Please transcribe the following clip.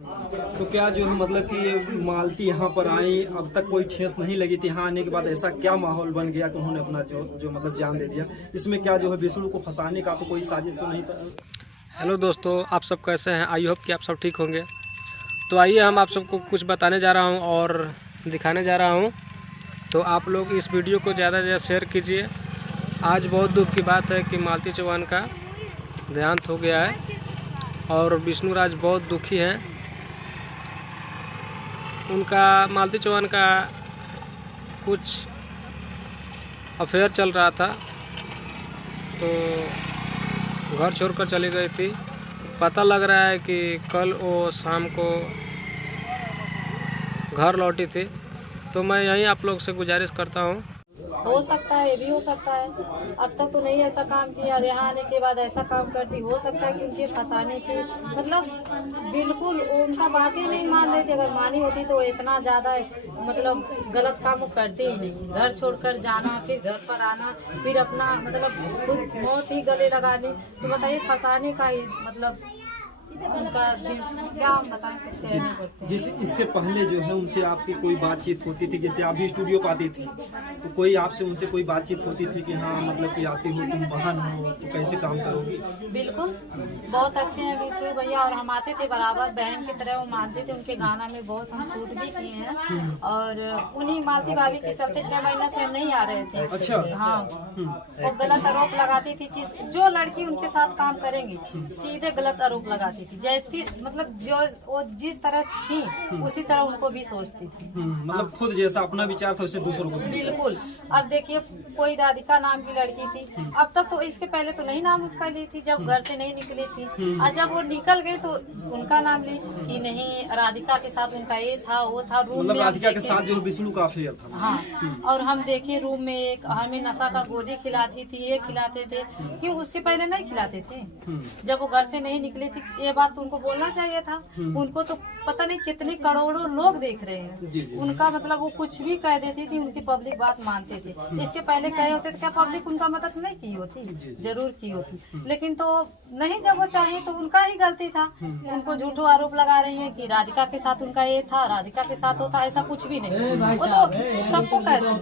तो क्या जो है मतलब कि मालती यहाँ पर आई, अब तक कोई ठेस नहीं लगी थी, यहाँ आने के बाद ऐसा क्या माहौल बन गया कि उन्होंने अपना जो मतलब जान दे दिया? इसमें क्या जो है विष्णु को फंसाने का तो कोई साजिश तो नहीं था? हेलो दोस्तों, आप सब कैसे हैं? आई होप कि आप सब ठीक होंगे। तो आइए हम आप सबको कुछ बताने जा रहा हूं और दिखाने जा रहा हूं, तो आप लोग इस वीडियो को ज़्यादा से ज़्यादा शेयर कीजिए। आज बहुत दुख की बात है कि मालती चौहान का देहांत हो गया है और विष्णु राज बहुत दुखी हैं। उनका मालती चौहान का कुछ अफेयर चल रहा था, तो घर छोड़कर चली गई थी। पता लग रहा है कि कल वो शाम को घर लौटी थी। तो मैं यहीं आप लोग से गुजारिश करता हूँ, हो सकता है, ये भी हो सकता है। अब तक तो नहीं ऐसा काम किया, यहाँ आने के बाद ऐसा काम करती। हो सकता है कि उनके फंसाने की मतलब बिल्कुल उनका बात ही नहीं मान रही थी। अगर मानी होती तो इतना ज्यादा मतलब गलत काम वो करते ही नहीं। घर छोड़कर जाना, फिर घर पर आना, फिर अपना मतलब खुद मौत ही गले लगानी। तो बताइए फंसाने का ही मतलब उनका क्या हम बताएं, कुछ कह नहीं सकते। जैसे इसके पहले जो है उनसे आपकी कोई बातचीत होती थी? जैसे आप भी स्टूडियो पर आती थी तो कोई आपसे उनसे कोई बातचीत होती थी कि हाँ मतलब कि आती हो, तुम बहन हो तो कैसे काम करोगी? बिल्कुल, बहुत अच्छे हैं विष्णु भैया और हम आते थे बराबर, बहन की तरह वो मानते थे। उनके गाना में बहुत हम शूट भी किए हैं और उन्हीं मालती भाभी के चलते 6 महीना से हम नहीं आ रहे थे। अच्छा। हाँ, वो गलत आरोप लगाती थी। चीज जो लड़की उनके साथ काम करेंगी सीधे गलत आरोप लगाती थी। जैसी मतलब जो वो जिस तरह थी उसी तरह उनको भी सोचती थी। मतलब खुद जैसा अपना विचार था उससे दूसरों को बिल्कुल। अब देखिए कोई राधिका नाम की लड़की थी, अब तक तो इसके पहले तो नहीं नाम उसका ली थी जब घर से नहीं निकली थी। और जब वो निकल गई तो उनका नाम ली कि नहीं राधिका के साथ उनका ये था वो था। रूम मतलब में राधिका के साथ जो विष्णु का अफेयर था। हाँ, और हम देखे रूम में एक हमें नशा का गोली खिलाती थी, ये खिलाते थे। क्यों उसके पहले नहीं खिलाते थे? जब वो घर से नहीं निकली थी ये बात तो उनको बोलना चाहिए था। उनको तो पता नहीं कितने करोड़ों लोग देख रहे हैं। उनका मतलब वो कुछ भी कह देती थी, उनकी पब्लिक बात मानते थे। इसके पहले कहे होते थे क्या पब्लिक उनका मदद नहीं की होती? जरूर की होती, लेकिन तो नहीं। जब वो चाहे तो उनका ही गलती था। उनको झूठो आरोप लगा रही है कि राधिका के साथ उनका ये था, राधिका के साथ होता, ऐसा कुछ भी नहीं। वो तो सबको कहते हैं।